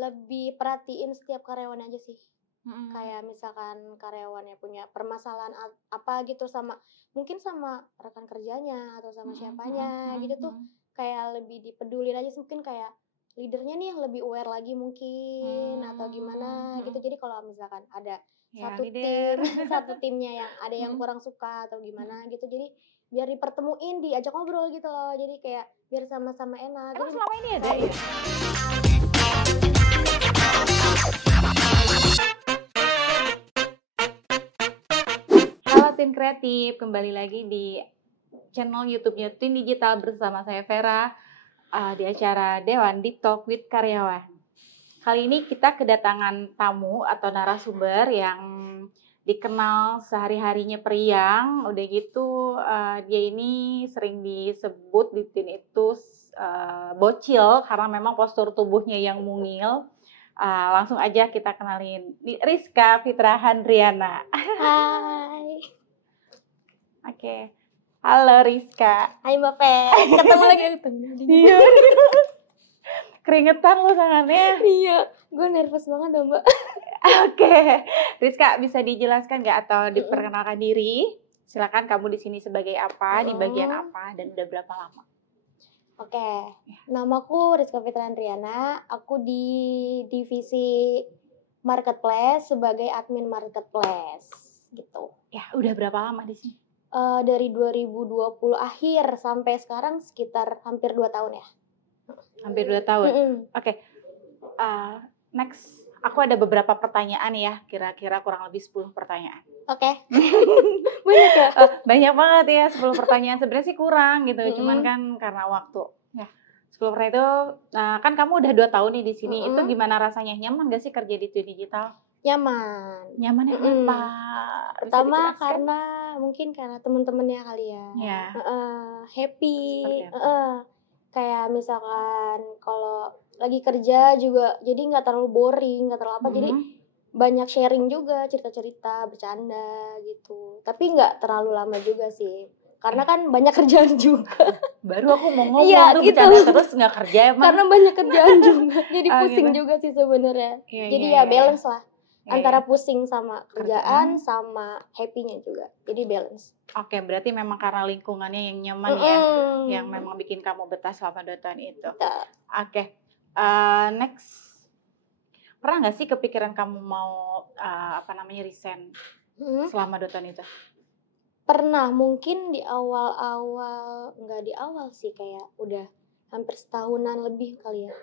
lebih perhatiin setiap karyawan aja sih. Mm-mm. Kayak misalkan karyawannya punya permasalahan apa gitu mungkin sama rekan kerjanya atau sama siapanya gitu tuh kayak lebih dipedulin aja sih, mungkin kayak leadernya nih lebih aware lagi mungkin atau gimana gitu. Jadi kalau misalkan ada Ya, satu leader. satu timnya yang ada yang kurang suka atau gimana gitu, jadi biar dipertemuin, diajak ngobrol gitu loh, jadi kayak biar sama-sama enak. Emang Jadi selama ini ada ya? Halo Tim Kreatif, kembali lagi di channel YouTube-nya Twin Digital bersama saya Vera di acara Dewan Deep Talk with Karyawan. Kali ini kita kedatangan tamu atau narasumber yang dikenal sehari-harinya periang. Udah gitu dia ini sering disebut di Twin itu bocil karena memang postur tubuhnya yang mungil. Langsung aja kita kenalin Rizka Fitra Handriana. hai. Oke. Halo Rizka. Hai Mbak Fe, ketemu lagi. Iya. Keringetan lo tangannya. Iya, gue nervous banget dong Mbak. Oke. Rizka bisa dijelaskan nggak atau diperkenalkan diri? Silakan, kamu di sini sebagai apa, di bagian apa, dan udah berapa lama? Oke, namaku Rizka Fitra Handriana. Aku di divisi marketplace sebagai admin marketplace gitu. Ya, udah berapa lama di sini? Dari 2020 akhir sampai sekarang sekitar hampir 2 tahun ya. Hampir 2 tahun. Oke. Next, aku ada beberapa pertanyaan ya, kira-kira kurang lebih 10 pertanyaan. Oke. Banyak ya? Banyak banget ya, 10 pertanyaan. Sebenarnya sih kurang gitu, cuman kan karena waktu. Ya, 10 pertanyaan itu, kan kamu udah 2 tahun nih di sini. Itu gimana rasanya? Nyaman gak sih kerja di Twin Digital? Nyaman. Nyamannya kenapa? Pertama mungkin karena temen-temennya kali ya. Ya. Happy. Apa? Kayak misalkan kalau lagi kerja juga jadi nggak terlalu boring, nggak terlalu apa, jadi banyak sharing juga, cerita-cerita, bercanda gitu. Tapi nggak terlalu lama juga sih, karena kan banyak kerjaan juga. Baru aku mau ngomong tuh gitu. Bercanda terus nggak kerja emang. Karena banyak kerjaan juga, jadi pusing gitu. juga sih sebenarnya. Jadi balance lah. Antara pusing sama kerjaan sama happy-nya juga. Jadi balance. Oke, berarti memang karena lingkungannya yang nyaman ya, yang memang bikin kamu betah selama 2 tahun itu. Oke. Next. Pernah nggak sih kepikiran kamu mau resign selama 2 tahun itu? Pernah, mungkin di awal-awal, nggak di awal sih, kayak udah hampir setahunan lebih kali ya.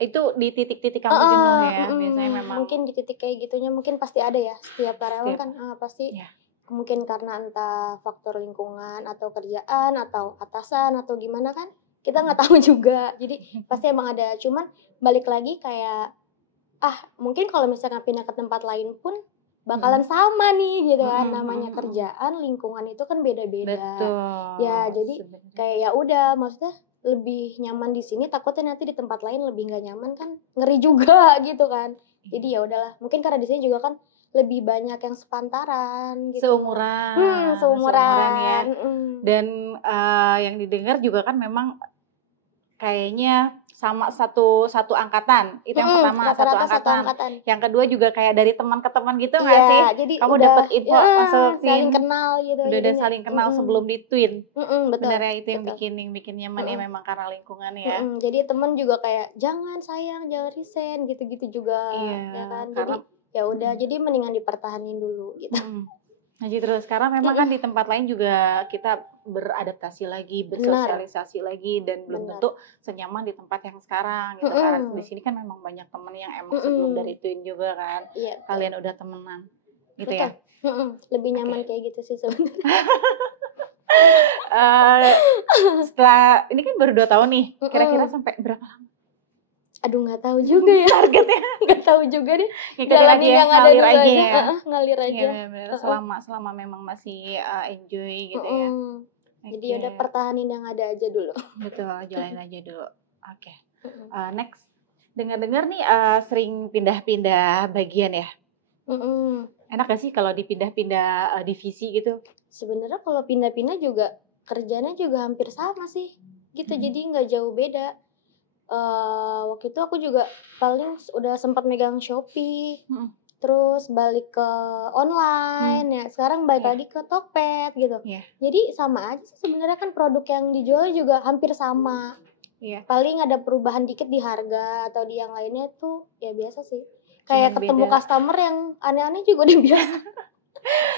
Itu di titik-titik kamu jenuh ya, biasanya memang. Mungkin di titik kayak gitunya mungkin pasti ada ya, setiap karyawan kan pasti mungkin karena entah faktor lingkungan atau kerjaan atau atasan atau gimana kan, kita nggak tahu juga. Jadi pasti emang ada, cuman balik lagi kayak mungkin kalau misalnya pindah ke tempat lain pun bakalan sama nih gitu kan. Namanya kerjaan, lingkungan itu kan beda-beda. Betul. Ya jadi kayak ya udah, maksudnya lebih nyaman di sini, takutnya nanti di tempat lain lebih nggak nyaman kan, ngeri juga gitu kan. Jadi ya udahlah, mungkin karena di sini juga kan lebih banyak yang sepantaran gitu. Seumuran ya. Dan yang didengar juga kan memang kayaknya sama satu angkatan. Itu yang pertama, satu angkatan. Yang kedua juga kayak dari teman ke teman gitu nggak sih? Jadi kamu dapat info masuk saling kenal gitu. Udah saling kenal sebelum di Twin. Betul. Benar ya, itu yang bikin nyaman ya, memang karena lingkungan ya. Jadi teman juga kayak jangan resign gitu-gitu juga. Ya kan. Jadi ya udah, jadi mendingan dipertahanin dulu gitu. Nah, terus karena memang kan di tempat lain juga kita beradaptasi lagi, bersosialisasi lagi, dan belum tentu senyaman di tempat yang sekarang gitu. Karena di sini kan memang banyak temen yang emang sebelum dari Twin juga kan. Kalian udah temenan gitu. Betul. Ya. Lebih nyaman kayak gitu sih sebenarnya. Setelah ini kan baru 2 tahun nih, kira-kira sampai berapa lama? Aduh, nggak tahu juga ya targetnya. Nggak tahu juga deh. Jalanin yang ada ngalir aja ya. Ngalir aja. Selama memang masih enjoy gitu ya. Jadi udah pertahanin yang ada aja dulu. Betul, jalanin aja dulu. Oke. Next. Dengar-dengar nih sering pindah-pindah bagian ya. Enak gak sih kalau dipindah-pindah divisi gitu? Sebenarnya kalau pindah-pindah juga kerjanya juga hampir sama sih. Gitu. Jadi nggak jauh beda. Waktu itu aku juga paling udah sempat megang Shopee, terus balik ke online ya. Sekarang balik lagi ke Tokped gitu. Jadi sama aja sih sebenarnya kan, produk yang dijual juga hampir sama. Paling ada perubahan dikit di harga atau di yang lainnya tuh ya biasa sih. Kayak cuman ketemu beda. Customer yang aneh-aneh juga udah biasa.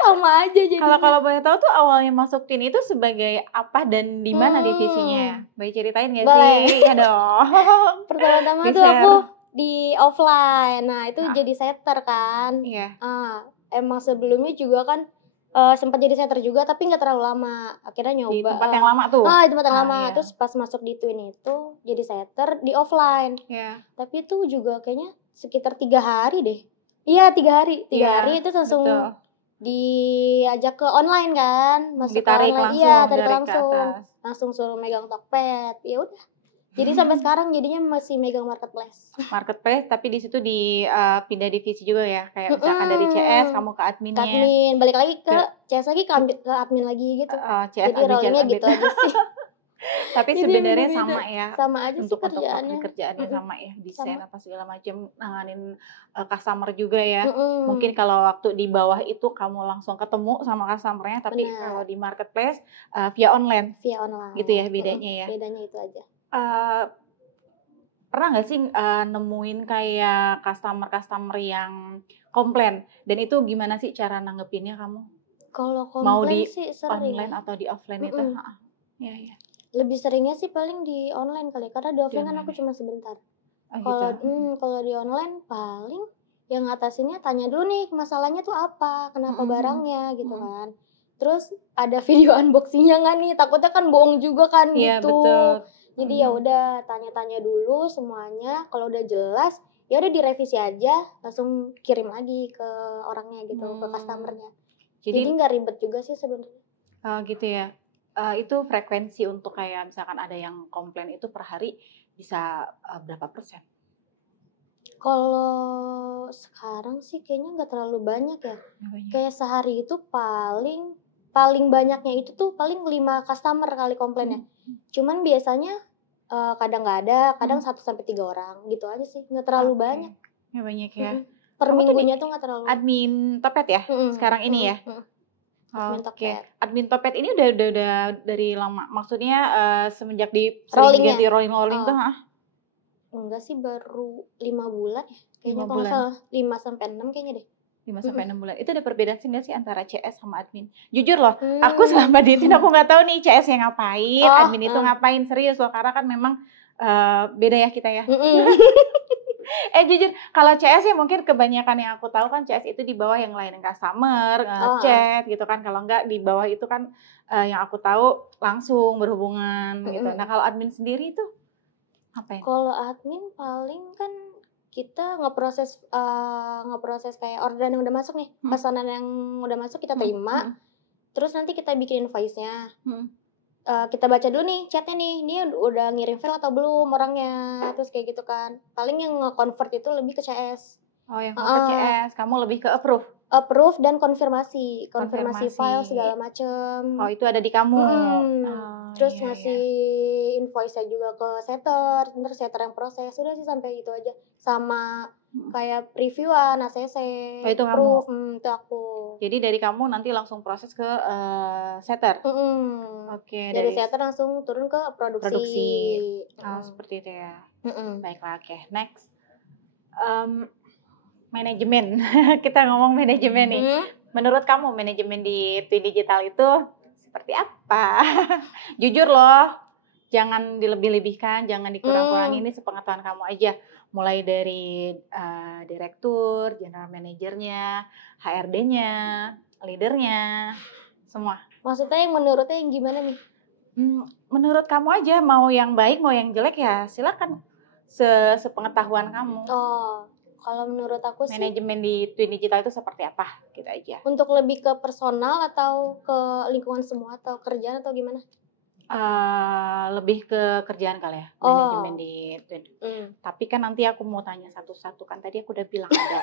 Sama aja jadi. Kalau boleh tahu tuh awalnya masuk Twin itu sebagai apa dan di mana divisinya? Boleh ceritain nggak sih? Ya dong. Pertama-tama tuh aku di offline. Nah itu jadi setter kan. Emang sebelumnya juga kan sempat jadi setter juga tapi nggak terlalu lama. Akhirnya nyoba di tempat yang lama tuh. Di tempat yang lama. Terus pas masuk di Twin itu jadi setter di offline. Tapi itu juga kayaknya sekitar 3 hari deh. Iya 3 hari. 3 hari itu langsung diajak ke online kan, masuk ditarik ke online. Langsung, iya tarik langsung suruh megang Tokped. Ya udah, jadi sampai sekarang jadinya masih megang marketplace tapi di situ pindah divisi juga ya, kayak misalkan dari CS kamu ke adminnya, balik lagi ke CS lagi ke admin lagi gitu. CS, jadi rollingnya gitu aja sih. Tapi sebenarnya sama ya, sama aja untuk kerjaannya sama ya, desain apa segala macam, nanganin customer juga ya. Mungkin kalau waktu di bawah itu kamu langsung ketemu sama customernya, tapi kalau di marketplace via online gitu ya bedanya ya. Bedanya itu aja. Pernah nggak sih nemuin kayak customer yang komplain, dan itu gimana sih cara nanggepinnya kamu? Kalau komplain mau di sih sering online atau di offline itu? Ya. Lebih seringnya sih paling di online kali, karena di offline kan aku cuma sebentar. Kalau di online paling yang ngatasinnya tanya dulu nih masalahnya tuh apa, kenapa barangnya gitu kan. Terus ada video unboxingnya nggak nih, takutnya kan bohong juga kan gitu. Betul. Jadi ya udah tanya-tanya dulu semuanya, kalau udah jelas ya udah direvisi aja, langsung kirim lagi ke orangnya gitu, ke customernya. Jadi nggak ribet juga sih sebenarnya. Gitu ya. Itu frekuensi untuk kayak misalkan ada yang komplain itu per hari bisa berapa persen? Kalau sekarang sih kayaknya nggak terlalu banyak ya. Kayak sehari itu paling banyaknya itu tuh paling 5 customer kali komplainnya. Cuman biasanya kadang nggak ada, kadang 1-3 orang gitu aja sih, nggak terlalu banyak. Nggak banyak ya. Per minggunya tuh nggak terlalu. Admin Tokped ya sekarang ini ya. Admin Tokped ini udah dari lama, maksudnya semenjak diganti rolling tuh? Enggak sih, baru 5 bulan ya kayaknya, kalau nggak salah 5-6 kayaknya deh. 5-6 bulan. Itu ada perbedaan sih nggak sih antara CS sama admin? Jujur loh, aku selama di Twin aku nggak tahu nih CS yang ngapain, admin itu ngapain, serius loh, karena kan memang beda ya kita ya. Jujur, kalau CS ya mungkin kebanyakan yang aku tahu kan CS itu di bawah yang lain, yang customer, chat gitu kan. Kalau enggak di bawah itu kan yang aku tahu langsung berhubungan gitu. Nah kalau admin sendiri itu apa ya? Kalau admin paling kan kita ngeproses kayak orderan yang udah masuk nih, pesanan yang udah masuk kita terima, terus nanti kita bikin invoice-nya. Kita baca dulu nih chatnya nih, ini udah ngirim file atau belum orangnya, terus kayak gitu kan. Paling yang nge-convert itu lebih ke CS. Yang ke CS, kamu lebih ke approve dan konfirmasi file segala macem. Itu ada di kamu. Terus ngasih invoice-nya juga ke setter, ntar setter yang proses. Udah sih sampai itu aja. Sama kayak previewan, ACC, itu proof, itu aku. Jadi dari kamu nanti langsung proses ke setter. Dari setter langsung turun ke produksi. Seperti itu ya. Baiklah, oke. Next. Manajemen. Kita ngomong manajemen nih. Menurut kamu manajemen di Twin Digital itu seperti apa? Jujur loh, jangan dilebih-lebihkan, jangan dikurang-kurangin, ini sepengetahuan kamu aja. Mulai dari direktur, general manajernya, HRD-nya, leadernya, semua. Maksudnya yang menurutnya yang gimana nih? Menurut kamu aja, mau yang baik, mau yang jelek ya silakan. Sepengetahuan kamu. Kalau menurut aku sih manajemen di Twin Digital itu seperti apa? Gitu aja. Untuk lebih ke personal atau ke lingkungan semua atau kerjaan atau gimana? Lebih ke kerjaan kali ya, manajemen di Twin. Tapi kan nanti aku mau tanya satu-satu, kan tadi aku udah bilang ada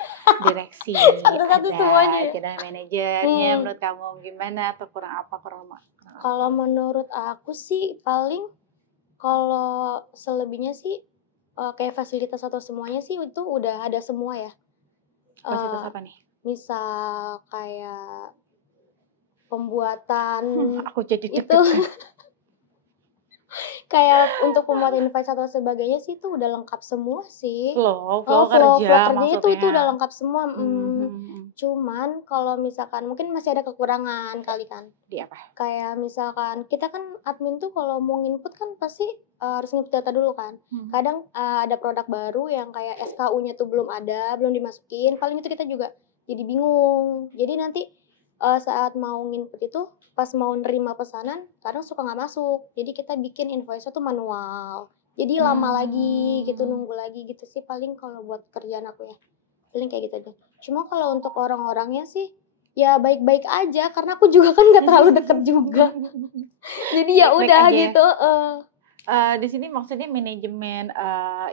direksi, satu-satu semuanya. Ada manajernya. Menurut kamu gimana atau kurang apa? Kalau menurut aku sih paling kalau selebihnya sih kayak fasilitas atau semuanya sih itu udah ada semua ya. Fasilitas apa nih? Misal kayak pembuatan Aku jadi itu deg-degan. kayak untuk pembuatan invite atau sebagainya sih itu udah lengkap semua sih. Flow flow kerja kerjanya maksudnya. itu udah lengkap semua. Hmm. Cuman kalau misalkan mungkin masih ada kekurangan kali kan. Di apa? Kayak misalkan kita kan admin tuh kalau mau input kan pasti harus input data dulu kan. Kadang ada produk baru yang kayak SKU-nya tuh belum ada, belum dimasukin. Paling itu kita juga jadi bingung. Jadi nanti saat mau input itu pas mau nerima pesanan kadang suka nggak masuk. Jadi kita bikin invoice-nya tuh manual. Jadi lama lagi gitu, nunggu lagi gitu sih paling kalau buat kerjaan aku ya. Paling kayak gitu aja. Cuma kalau untuk orang-orangnya sih ya baik-baik aja karena aku juga kan nggak terlalu deket juga. Jadi ya udah gitu. Di sini maksudnya manajemen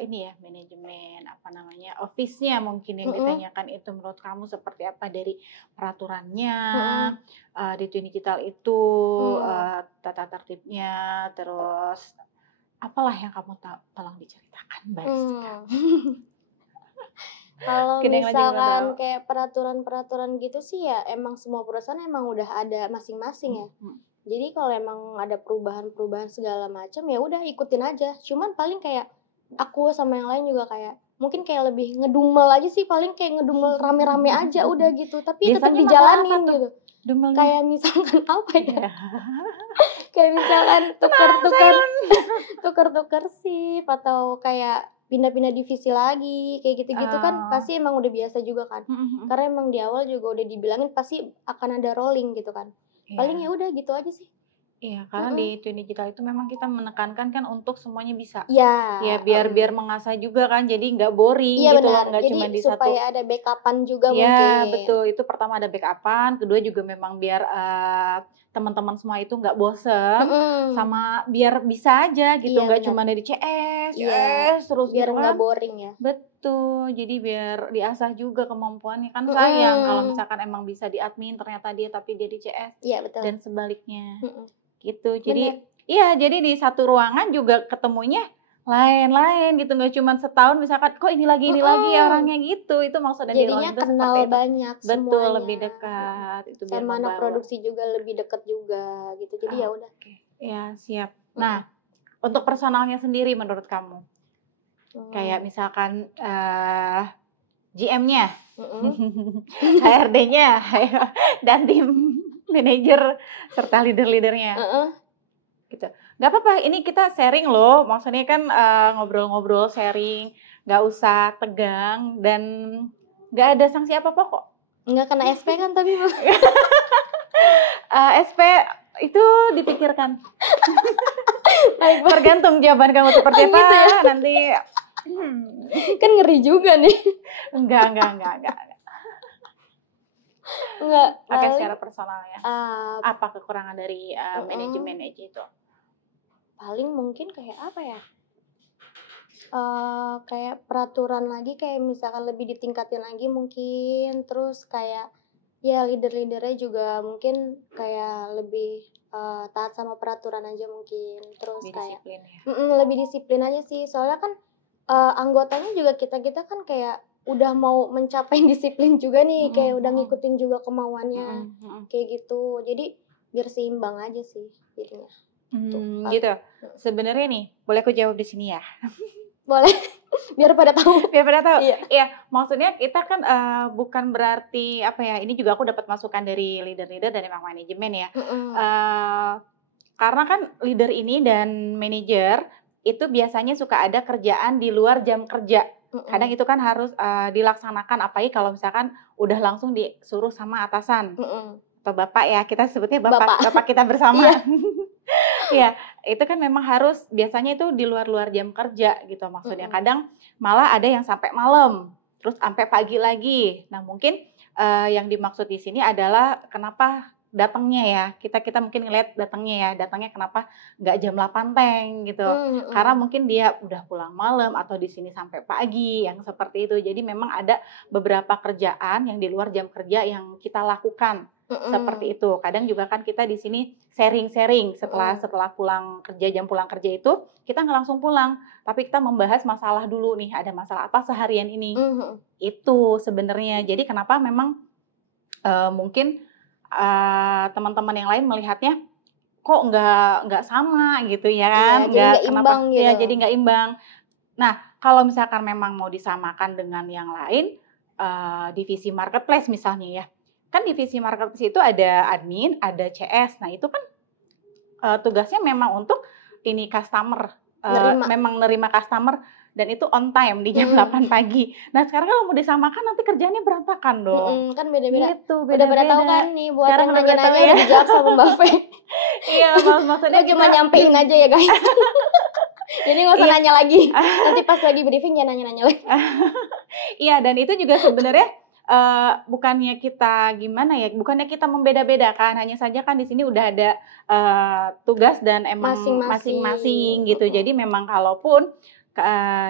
ini ya, manajemen apa namanya, office-nya mungkin yang ditanyakan itu menurut kamu seperti apa dari peraturannya di Twin Digital itu, tata tertibnya, terus apalah yang kamu tolong diceritakan Mbak Rizka. Kalau misalkan kayak peraturan-peraturan gitu sih ya emang semua perusahaan emang udah ada masing-masing ya. Jadi kalau emang ada perubahan-perubahan segala macam ya udah ikutin aja. Cuman paling kayak aku sama yang lain juga kayak mungkin kayak lebih ngedumel aja sih, paling kayak ngedumel rame-rame aja udah gitu. Tapi tetap dijalanin gitu. Dumelnya. Kayak misalkan apa ya? Kayak misalkan tuker-tuker shift atau kayak pindah-pindah divisi lagi kayak gitu-gitu kan pasti emang udah biasa juga kan. Karena emang di awal juga udah dibilangin pasti akan ada rolling gitu kan. Paling ya udah gitu aja sih. Iya, karena di Twin Digital itu memang kita menekankan kan untuk semuanya bisa. Ya. Ya biar mengasah juga kan, jadi nggak boring gitu loh, nggak cuma di satu. Supaya ada backupan juga mungkin. Ya betul, itu pertama ada backupan, kedua juga memang biar teman-teman semua itu nggak bosen, sama biar bisa aja gitu, nggak cuma dari CS terus biar gitu kan. Nggak boring ya. Betul, jadi biar diasah juga kemampuannya kan sayang kalau misalkan emang bisa di admin ternyata tapi dia di CS. Iya betul. Dan sebaliknya. Gitu. Jadi jadi di satu ruangan juga ketemunya lain-lain gitu, nggak cuma setahun misalkan kok ini lagi ya orangnya gitu. Itu maksudnya jadinya di kenal seperti banyak itu. Betul, semuanya. lebih dekat. Itu biar sama anak produksi juga lebih dekat juga gitu. Jadi ya udah. Ya, siap. Nah, untuk personalnya sendiri menurut kamu? Kayak misalkan GM-nya, HRD-nya, dan tim manajer serta leader-leadernya, gitu. Gak apa-apa, ini kita sharing loh, maksudnya kan ngobrol-ngobrol, sharing, gak usah tegang dan gak ada sanksi apa-apa kok. Nggak kena SP kan tapi SP itu dipikirkan. Tergantung jawaban kamu seperti apa gitu ya? Nanti. Kan ngeri juga nih. Enggak. Pakai secara personalnya. Apa kekurangan dari manajemen aja itu? Paling mungkin kayak apa ya? Kayak peraturan lagi, kayak misalkan lebih ditingkatin lagi mungkin. Terus kayak ya leader-leadernya juga mungkin kayak lebih taat sama peraturan aja mungkin. Terus lebih kayak disiplin ya? Lebih disiplin aja sih. Soalnya kan anggotanya juga kita kan kayak udah mau mencapai disiplin juga nih, kayak udah ngikutin juga kemauannya, kayak gitu. Jadi biar seimbang aja sih jadinya. Gitu. Sebenarnya nih, boleh aku jawab di sini ya? Boleh. Biar pada tahu. Iya, maksudnya kita kan bukan berarti apa ya? Ini juga aku dapat masukan dari leader-leader dan memang manajemen ya. Karena kan leader ini dan manajer itu biasanya suka ada kerjaan di luar jam kerja. Kadang itu kan harus dilaksanakan, apalagi kalau misalkan udah langsung disuruh sama atasan. Atau bapak ya, kita sebutnya bapak kita bersama. Ya, itu kan memang harus biasanya itu di luar jam kerja gitu maksudnya. Kadang malah ada yang sampai malam, terus sampai pagi lagi. Nah, mungkin yang dimaksud di sini adalah kenapa datangnya ya, kita mungkin ngeliat datangnya kenapa nggak jam 8 teng gitu, karena mungkin dia udah pulang malam atau di sini sampai pagi yang seperti itu. Jadi memang ada beberapa kerjaan yang di luar jam kerja yang kita lakukan seperti itu. Kadang juga kan kita di sini sharing setelah pulang kerja, jam pulang kerja itu kita nggak langsung pulang, tapi kita membahas masalah dulu nih, ada masalah apa seharian ini. Itu sebenarnya. Jadi kenapa memang mungkin teman-teman yang lain melihatnya kok nggak sama gitu ya kan, nggak imbang gitu. Ya, jadi nggak imbang. Nah, kalau misalkan memang mau disamakan dengan yang lain, divisi marketplace misalnya ya, kan divisi marketplace itu ada admin, ada CS. Nah itu kan tugasnya memang untuk ini customer, memang nerima customer, dan itu on time di jam 8 pagi. Nah sekarang kalau mau disamakan nanti kerjanya berantakan dong. Kan beda-beda. Gitu, beda-beda tahu kan nih buat sekarang yang nanya-nanya udah dijawab sama Mbak Fe. Iya, maksudnya cuma nyampein aja ya guys. Jadi nggak usah nanya lagi. Nanti pas lagi briefing jangan nanya-nanya lagi. Iya, dan itu juga sebenarnya bukannya kita bukannya kita membeda-bedakan, hanya saja kan di sini udah ada tugas dan emang masing-masing gitu. Jadi memang kalaupun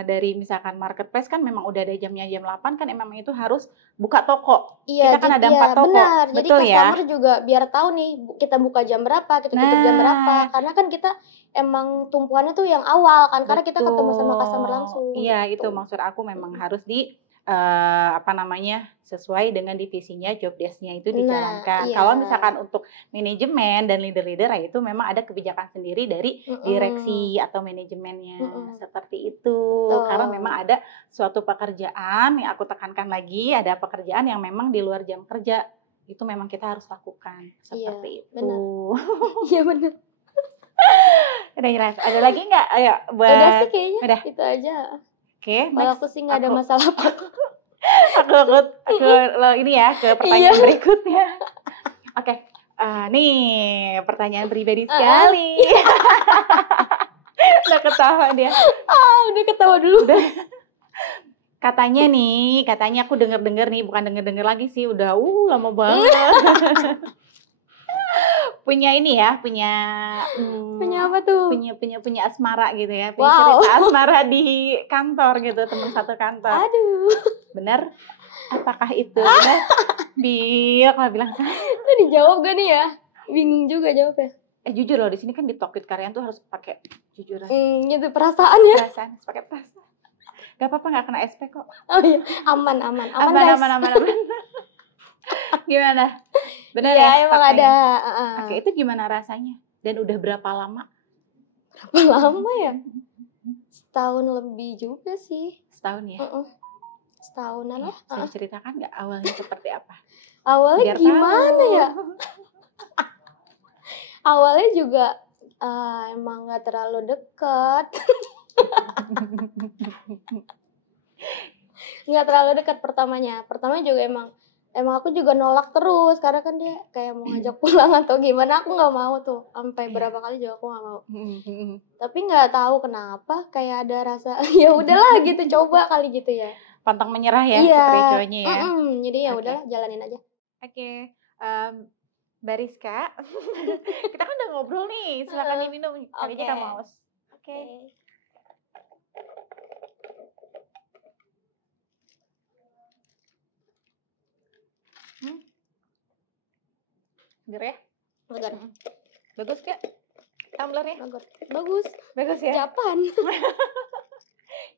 dari misalkan marketplace kan memang udah ada jamnya jam 8 kan emang itu harus buka toko. Kita kan ada 4 toko. Benar. Jadi betul customer ya? juga biar tahu nih kita buka jam berapa, kita tutup jam berapa. Karena kan kita emang tumpuannya tuh yang awal kan, karena kita ketemu sama customer langsung. Iya, gitu. Itu maksud aku memang harus sesuai dengan divisinya, job desk-nya itu dijalankan. Kalau misalkan untuk manajemen dan leader-leader ya itu memang ada kebijakan sendiri dari direksi atau manajemennya seperti itu. Karena memang ada suatu pekerjaan yang aku tekankan lagi, ada pekerjaan yang memang di luar jam kerja. Itu memang kita harus lakukan seperti itu. Iya benar. Udah jelas. Ada lagi nggak? Ayo buat. Udah sih kayaknya. Udah. Itu aja. Oke. Kalau aku sih nggak ada masalah apa. aku ini ya ke pertanyaan berikutnya. Oke. Nih pertanyaan pribadi sekali. Udah ketawa dia. Udah ketawa dulu. Katanya aku dengar nih, bukan dengar lagi sih, udah lama banget. punya apa tuh? Punya asmara gitu ya, punya cerita asmara di kantor gitu, teman satu kantor. Aduh. Bener? Apakah itu? Bener? Kalau bilang itu dijawab gak nih ya? Bingung juga jawabnya. Jujur loh, di sini kan di Talk with Karyawan tuh harus pakai jujuran. Gitu perasaan ya? Perasaan, pakai perasaan. Gak apa-apa, gak kena SP kok. Oh iya, aman guys. Aman. Gimana? Benar ya? Emang ada. Oke, itu gimana rasanya? Dan udah berapa lama? Berapa lama ya? Setahun lebih juga sih. Setahun ya? Setahunan lah. Saya ceritakan nggak awalnya seperti apa? Awalnya biar gimana ya? Awalnya juga emang nggak terlalu dekat. Nggak terlalu dekat pertamanya juga emang aku juga nolak terus karena kan dia kayak mau ngajak pulang atau gimana, aku nggak mau tuh, sampai berapa kali juga aku nggak mau. Tapi nggak tahu kenapa kayak ada rasa ya udahlah gitu, coba kali gitu ya, pantang menyerah ya, seperti cowoknya ya. Jadi ya udahlah, jalanin aja. Mbak Rizka, kita kan udah ngobrol nih, silakan diminum, kali aja kamu haus. Seger ya? Seger. Bagus gak tumblernya? Bagus ya? Japan.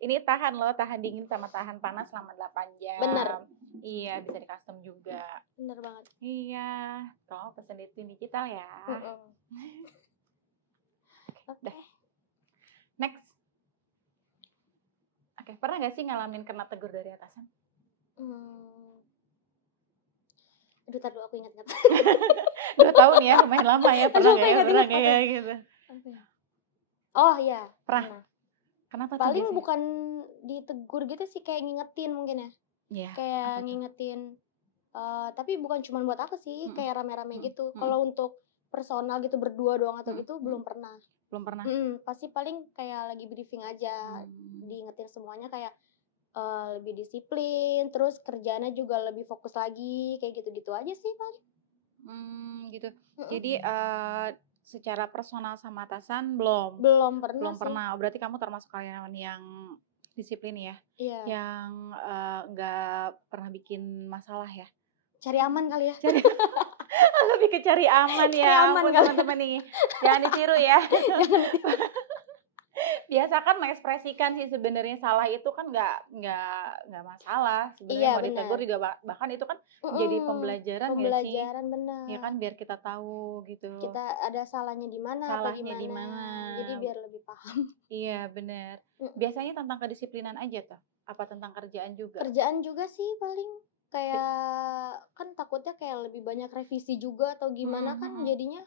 Ini tahan dingin sama tahan panas selama 8 jam. Bener. Iya, bisa di custom juga. Bener banget. Iya, tolong pesen di Twin Digital ya. Udah. Next. Oke, pernah gak sih ngalamin kena tegur dari atasan? Aduh, tar dulu aku ingat-ingat. 2 tahun ya, lumayan lama ya. Pernah gak ya gitu? Oh iya, pernah. Kenapa paling tuh bukan ditegur gitu sih, kayak ngingetin mungkin ya. Yeah, kayak ngingetin, tapi bukan cuma buat aku sih, kayak rame-rame gitu. Kalau untuk personal gitu berdua doang atau gitu belum pernah. Pasti paling kayak lagi briefing aja, diingetin semuanya kayak lebih disiplin, terus kerjanya juga lebih fokus lagi, kayak gitu-gitu aja sih paling. Gitu. Jadi secara personal sama atasan belum pernah pernah. Berarti kamu termasuk karyawan yang disiplin ya, Iya. yang nggak pernah bikin masalah ya. Cari aman kali ya. Lebih ke cari aman Cari ya, aman ampun kali. teman-teman nih. Jangan ditiru ya. Jangan ditiru. Biasa kan mengekspresikan sih sebenarnya salah itu kan nggak masalah sebenarnya, Iya, mau benar. ditegur juga bahkan itu kan jadi pembelajaran nggak sih? Pembelajaran, benar. Ya kan biar kita tahu gitu. Kita ada salahnya di mana atau Salahnya di gimana. mana. Jadi biar lebih paham. Iya benar. Biasanya tentang kedisiplinan aja tuh. Apa tentang kerjaan juga? Kerjaan juga sih paling kayak kan takutnya kayak lebih banyak revisi juga atau gimana kan jadinya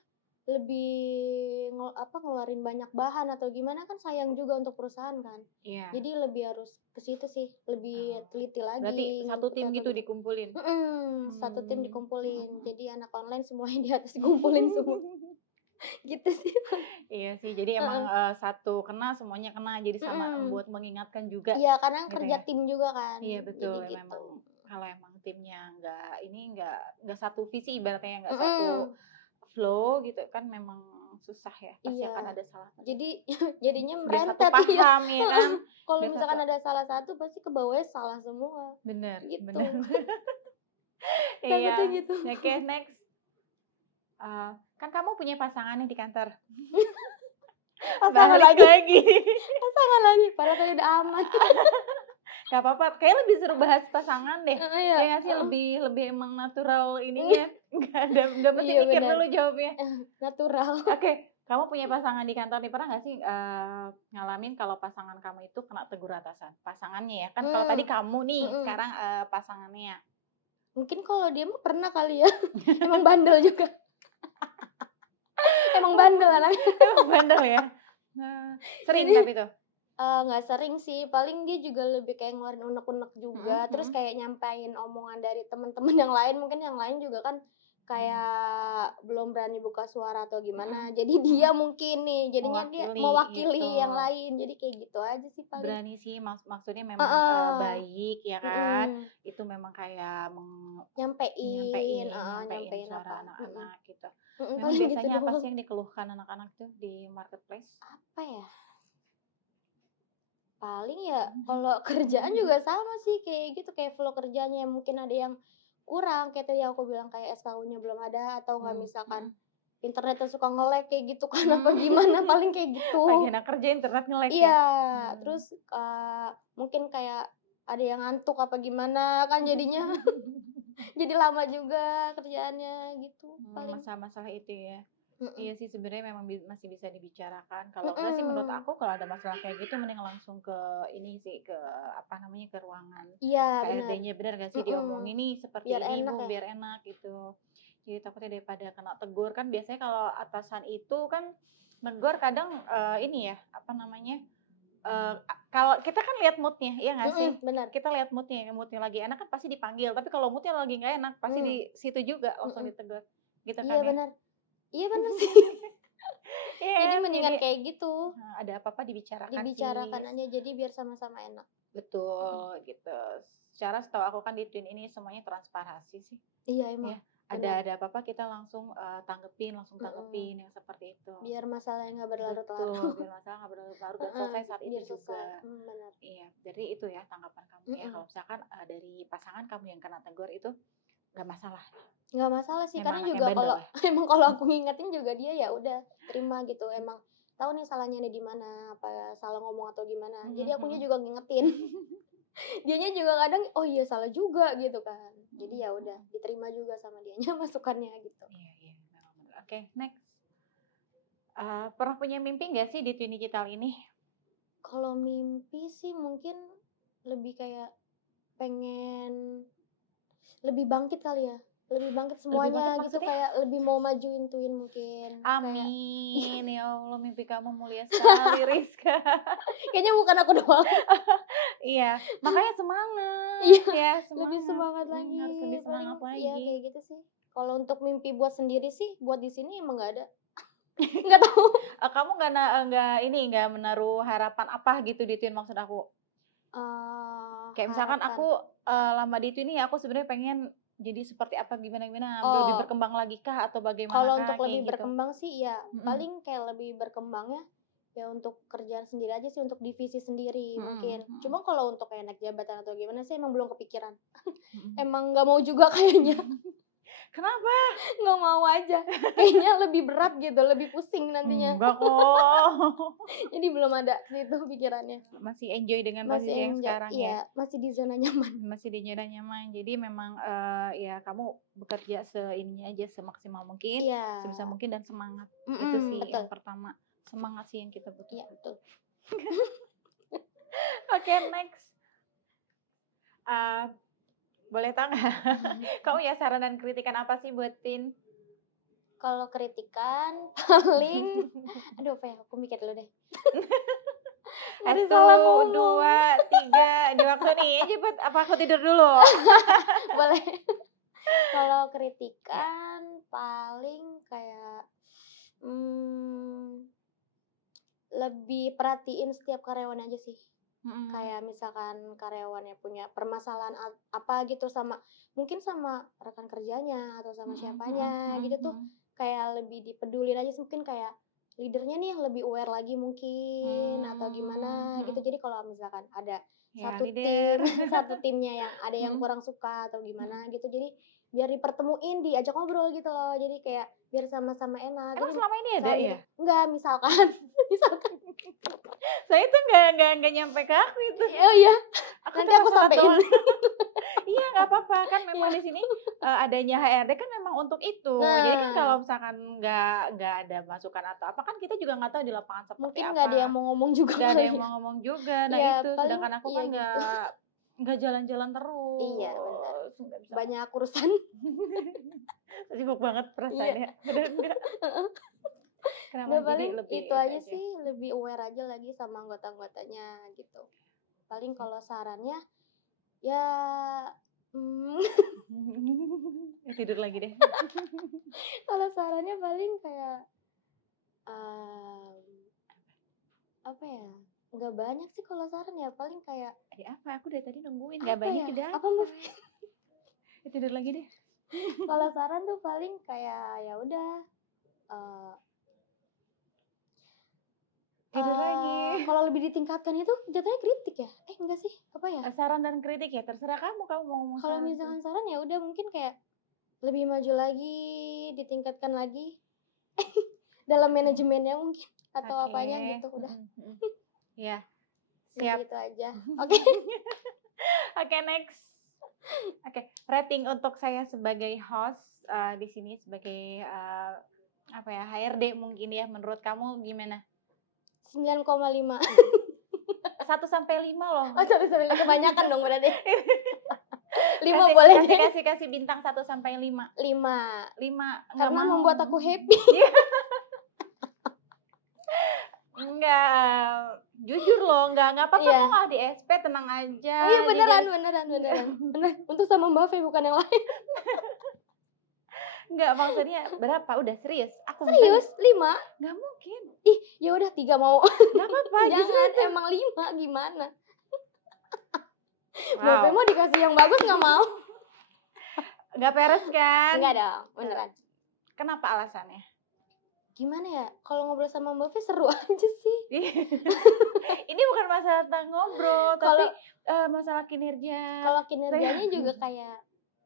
lebih ngeluarin banyak bahan atau gimana kan sayang juga untuk perusahaan kan. Iya. Jadi lebih harus ke situ sih, lebih teliti lagi. Berarti satu tim gitu dikumpulin. Satu tim dikumpulin. Jadi anak online semuanya di atas dikumpulin semua. Gitu sih. Iya sih, jadi emang satu kena semuanya kena, jadi sama buat mengingatkan juga. Iya, karena gitu kerja ya. tim juga kan. Iya betul, jadi memang gitu. kalau emang timnya nggak satu visi ibaratnya, nggak satu flow gitu kan memang susah ya, pasti akan ada salah. Jadi jadinya biar merentet satu paham ya kan. Kalau misalkan ada salah satu pasti ke bawahnya salah semua. Bener, gitu. bener. Takutnya gitu. Oke, next. Kan kamu punya pasangan nih di kantor. Pasangan lagi. Pasangan lagi, padahal kan udah aman. Gak apa-apa, kayaknya lebih seru bahas pasangan deh. Iya. Ya nggak sih, lebih emang natural ininya. Nggak mesti mikir dulu jawabnya. Natural. Oke, kamu punya pasangan di kantor nih, pernah nggak sih ngalamin kalau pasangan kamu itu kena tegur atasan? Pasangannya ya, kan kalau tadi kamu nih, sekarang pasangannya. Mungkin kalau dia mah pernah kali ya. Emang bandel juga. Emang bandel anaknya. Emang bandel ya. Sering tapi tuh. Nggak sering sih, paling dia juga lebih kayak ngeluarin unek-unek juga, terus kayak nyampein omongan dari teman-teman yang lain, mungkin yang lain juga kan kayak belum berani buka suara atau gimana, jadi dia mungkin nih jadinya dia mewakili gitu. Yang lain, jadi kayak gitu aja sih paling. Berani sih, maksudnya memang baik ya kan, itu memang kayak nyampein suara anak-anak gitu. Memang biasanya gitu apa sih yang dikeluhkan anak-anak tuh di marketplace? Apa ya? Paling ya kalau kerjaan juga sama sih kayak gitu, kayak flow kerjanya mungkin ada yang kurang, kayak tadi aku bilang kayak SKU-nya belum ada atau nggak misalkan internetnya suka nge-lag kayak gitu kan apa gimana, paling kayak gitu. Lagi enak kerja internet nge-lag ya? Iya, terus mungkin kayak ada yang ngantuk apa gimana kan jadinya jadi lama juga kerjaannya gitu. Paling masalah itu ya. Iya sih, sebenarnya memang masih bisa dibicarakan. Kalau enggak sih menurut aku kalau ada masalah kayak gitu mending langsung ke ini sih, ke ke ruangan. Iya, KRD-nya benar gak sih diomongin nih seperti biar ini enak Bu, biar enak gitu. Jadi takutnya daripada kena tegur kan biasanya kalau atasan itu kan negur kadang ini ya, kalau kita kan lihat moodnya, iya nggak sih? Benar. Kita lihat moodnya lagi enak kan pasti dipanggil. Tapi kalau moodnya lagi nggak enak, pasti di situ juga langsung ditegur, gitu kan? Iya benar. Iya benar sih. Jadi mendingan kayak gitu. Ada apa-apa dibicarakan aja, jadi biar sama-sama enak. Betul, gitu. Secara setahu aku kan di Twin ini semuanya transparansi sih. Iya emang. Ya. Ada apa-apa kita langsung tanggepin yang seperti itu. Biar masalahnya nggak berlarut-larut. Biar masalah nggak berlarut-larut dan selesai saat itu juga. Benar. Iya, jadi itu ya tanggapan kamu ya. Kalau misalkan dari pasangan kamu yang kena tegur itu nggak masalah. Nggak masalah sih, karena juga kalau aku ngingetin juga dia ya udah terima gitu. Emang tahu nih salahnya nih di mana, apa salah ngomong atau gimana. Jadi akunya juga ngingetin. Dianya juga kadang oh iya salah juga gitu kan. Jadi ya udah diterima juga sama dianya masukannya gitu. Iya, memang benar. Oke, next. Pernah punya mimpi nggak sih di Twin Digital ini? Kalau mimpi sih mungkin lebih kayak pengen lebih bangkit kali ya. Lebih bangkit semuanya gitu, kayak lebih mau majuin Twin mungkin. Amin. Ya Allah, mimpi kamu mulia sekali, Rizka. Kayaknya bukan aku doang. Iya, makanya semangat. Iya, lebih semangat lagi. Harus lebih semangat lagi. Iya, kayak gitu sih. Kalau untuk mimpi buat sendiri sih, buat di sini emang nggak ada. Nggak tahu. Kamu nggak menaruh harapan apa gitu di Twin, maksud aku? Kayak misalkan aku lama di Twin ini aku sebenarnya pengen jadi seperti apa, gimana Oh, lebih berkembang lagi kah atau bagaimana kalau kah untuk kayak lebih gitu? berkembang sih ya Mm-mm. paling kayak lebih berkembangnya ya untuk kerjaan sendiri aja sih, untuk divisi sendiri mungkin. Cuma kalau untuk kayak naik jabatan atau gimana sih emang belum kepikiran. Emang nggak mau juga kayaknya. Kenapa? Nggak mau aja. Kayaknya lebih berat gitu, lebih pusing nantinya. Enggak kok. Jadi belum ada situ pikirannya. Masih enjoy dengan Masih posisi yang enjoy, sekarang ya? iya, masih di zona nyaman. Masih di zona nyaman. Jadi memang ya kamu bekerja seininya aja, semaksimal mungkin, Iya. sebisa mungkin, dan semangat. Itu sih Betul. yang pertama. Semangat sih yang kita butuh. Iya, betul. Oke, next. Boleh tahu nggak? Kamu ya saran dan kritikan apa sih buat Tin? Kalau kritikan paling aduh apa ya, aku mikir dulu deh. Ngeri salah 1, ngomong. 2, 3 di waktu nih, cepet. Apa aku tidur dulu? Boleh. Kalau kritikan paling kayak lebih perhatiin setiap karyawan aja sih. Kayak misalkan karyawannya punya permasalahan apa gitu sama mungkin sama rekan kerjanya atau sama siapanya gitu tuh, kayak lebih dipedulin aja sih. Mungkin kayak leadernya nih lebih aware lagi mungkin atau gimana gitu. Jadi kalau misalkan ada Ya, satu timnya yang ada yang kurang suka atau gimana gitu, jadi biar dipertemuin, diajak ngobrol gitu loh. Jadi kayak biar sama-sama enak. Emang Jadi selama ini ada ya? Enggak, misalkan Saya itu nggak nyampe ke aku itu. oh iya, nanti aku cuma sampein. Iya, nggak apa-apa kan, memang di sini adanya HRD kan memang untuk itu. Jadi kan kalau misalkan nggak ada masukan atau apa, kan kita juga nggak tahu di lapangan seperti Mungkin apa. nggak ada yang mau ngomong juga. Nggak ada yang mau ngomong juga. Nah Iya, itu, paling sedangkan aku kan iya gitu. nggak jalan-jalan terus. Iya, benar. Nggak bisa. Banyak urusan. Sibuk banget perasaannya. Bener nggak? Kenapa Udah jadi paling lebih itu aja sih, lebih aware aja lagi sama anggota-anggotanya gitu. Paling kalau sarannya ya tidur lagi deh. kalau sarannya paling kayak apa ya, nggak banyak sih kalau saran ya, paling kayak apa, aku dari tadi nungguin nggak apa banyak ya? tidak Apa Mbak? tidur lagi deh. Kalau saran tuh paling kayak ya udah tidur lagi. Kalau lebih ditingkatkan itu jatuhnya kritik ya? Enggak sih, apa ya? Saran dan kritik ya terserah kamu mau ngomong. Kalau misalkan saran ya udah mungkin kayak lebih maju lagi, ditingkatkan lagi dalam manajemennya mungkin atau apanya gitu udah. Ya, siap. Gitu aja. Oke. Oke, next. Oke, rating untuk saya sebagai host di sini sebagai apa ya, HRD mungkin ya, menurut kamu gimana? 9,5. 1 sampai 5 loh. Oh, sorry, kebanyakan dong berarti. 5 boleh kasih bintang 1 sampai 5. 5 karena membuat aku happy. Enggak, jujur loh, enggak apa-apa kok, nggak di SP, tenang aja. Oh iya, beneran. Untuk sama Mbak Fe, bukan yang lain. Enggak, maksudnya berapa? Udah serius? Aku serius 5? Nggak mungkin. Ih, ya udah 3 mau. Nggak apa-apa. Jangan, emang 5 gimana? Wow. Mbak Fe mau dikasih yang bagus nggak mau? Nggak beres kan? Enggak dong, beneran. Kenapa alasannya? Gimana ya? Kalau ngobrol sama Mbak Fe seru aja sih. Ini bukan masalah tentang ngobrol, tapi masalah kinerja. Kalau kinerjanya juga kayak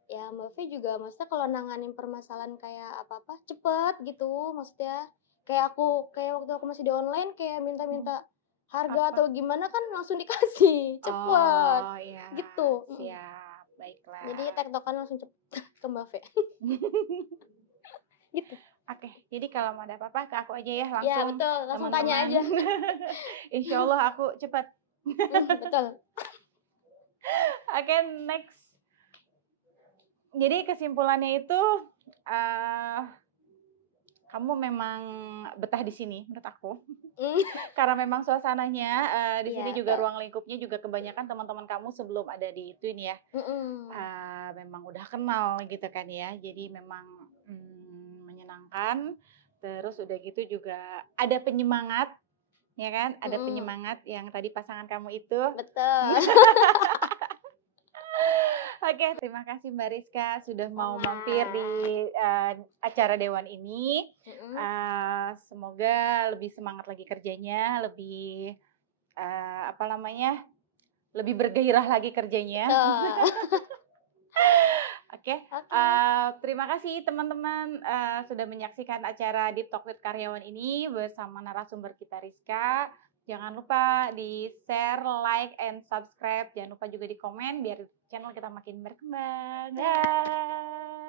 ya Mbak Fe juga maksudnya kalau nanganin permasalahan kayak apa-apa cepet gitu, maksudnya kayak waktu aku masih di online kayak minta harga atau gimana kan langsung dikasih cepet. Oh iya, gitu. Siap, baiklah. Jadi tektokan langsung cepet ke Mbak Fe. Gitu. Oke, jadi kalau mau ada apa-apa ke aku aja ya, langsung. Ya betul, langsung tanya aja. Insya Allah aku cepat. Betul. Oke, next. Jadi kesimpulannya itu kamu memang betah di sini menurut aku. Karena memang suasananya di sini juga ruang lingkupnya juga kebanyakan teman-teman kamu sebelum ada di Twin ya. Memang udah kenal gitu kan ya. Jadi memang menyenangkan. Terus udah gitu juga ada penyemangat, ya kan? Ada penyemangat yang tadi pasangan kamu itu. Betul. Oke, terima kasih Mbak Rizka sudah mau Sama. mampir di acara Dewan ini. Semoga lebih semangat lagi kerjanya, lebih lebih bergairah lagi kerjanya. Oke. Terima kasih teman-teman sudah menyaksikan acara Deep Talk with Karyawan ini bersama narasumber kita Rizka. Jangan lupa di share, like, and subscribe. Jangan lupa juga di komen biar channel kita makin berkembang. Dah.